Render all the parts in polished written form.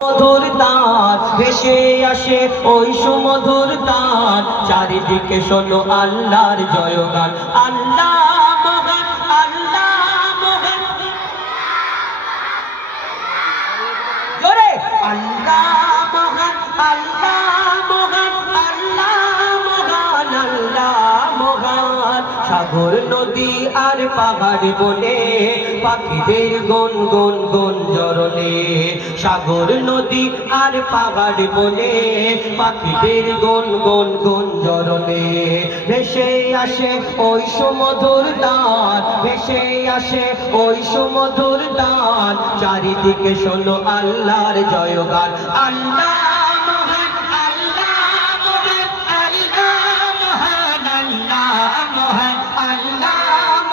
মধুর তার ভেসে আসে ওই সুমধুর তার, চারিদিকে শোনো আল্লাহর জয়গান। আল্লাহ মহান, আল্লাহ মহান, জোরে আল্লাহ মহান, আল্লাহ মহান, আল্লাহ মহান, আল্লাহ মহান। সাগর নদী আর পাহাড় বনে পাখিদের গুন গুন গুন জরনে, সাগর নদী আর পাহাড় বনে পাখিদের গুন গুন গুন জরনে। ভেসে আসে ওই সুমধুর তার, ভেসে আসে ওই সুমধুর তার, চারিদিকে শোনো আল্লাহর জয়গান। আল্লাহ মহান, আল্লাহ মহান, আল্লাহ মহান, আল্লাহ মহান, আল্লাহ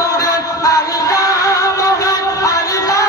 মহান, আল্লাহ মহান, আল্লাহ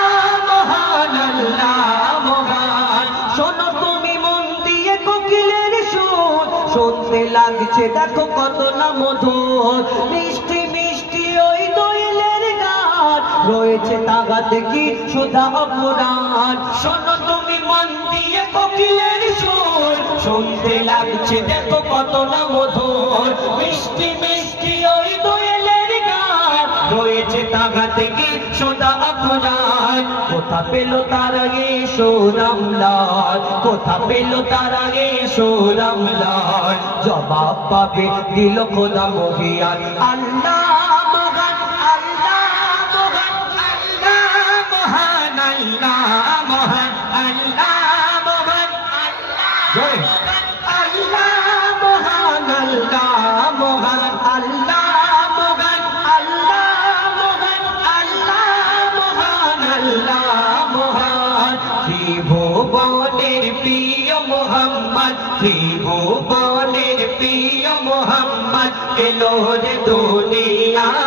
মহান, আল্লাহ মহান। শোনো তুমি মন দিয়ে কোকিলের সুর, শুনতে লাগছে দেখো কত না মধুর, মিষ্টি মিষ্টি ওই দোয়েলের গান, রয়েছে তাগাতে কি সুধা অপরাণ। শোনো তুমি মন দিয়ে কোকিলের সুর, শুনতে লাগছে দেখো কত না মধুর, মিষ্টি মিষ্টি ওই দোয়েলের গান, রয়েছে তাগাতে কি সুধা অপরাণ। কোথা পেল তার আগে সোরামলাল, কোথা পেল তার আগে সোরামলাল, জবাব পাবে দিল খোদা মহিয়ান। আল্লাহ মহান, আল্লাহ মহান, আল্লাহ মহান, আল্লাহ মহান, আল্লাহ মহান, আল্লাহ মহান, আল্লাহ মহান, আল্লাহ মহান, আল্লাহ মহান, আল্লাহ মহান, আল্লাহ মহান। ত্রিভুবনের প্রিয় মোহাম্মদ, ত্রিভুবনের প্রিয় মোহাম্মদ এলো রে দুনিয়ায়।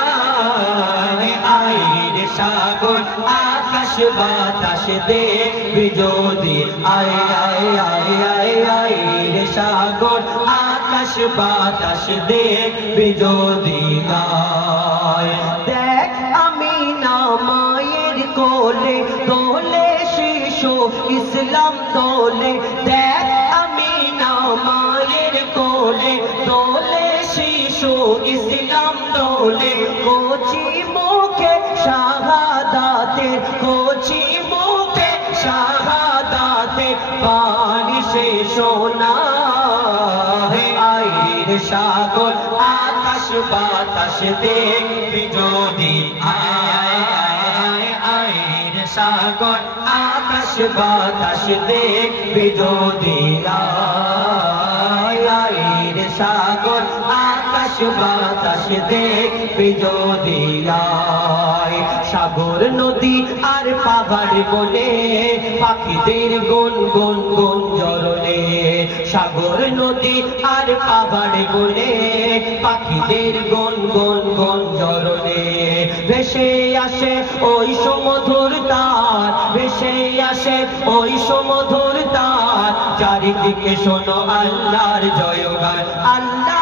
আইর সাগর আকাশ বাতাস দেখবি যদি, আয় আয় আয় আয় আইর সাগর আকাশ বাতাস দেখবি যদি গায়। দেখ আমি না মায়ের কোলে দোলে শিশু ইসলাম দোলে, দেখ আমি না মায়ের কোলে দোলে শিশু ইসলাম দোলে। কোচি মুখে শাহাদাতে, কোচি মুখে শাহাদাতে পানি সে সোনা। আইর সাগর আকাশ বাতাস দেখবি যদি, আইর সাগর আকাশ বাতাস দেখবি যদি, আইর সাগর আকাশ বাতাস দেখবি যদি। সাগর নদী আর পাহাড় বনে পাখিদের গুন গুন গুন জরনে, সাগর নদী আর পাহাড় বনে পাখিদের গুন গুন গুন জরনে। ভেসে আসে ওই সুমধুর তার, ভেসে আসে ওই সুমধুর তার, চারিদিকে শোনো আল্লাহর জয়গান। আল্লাহ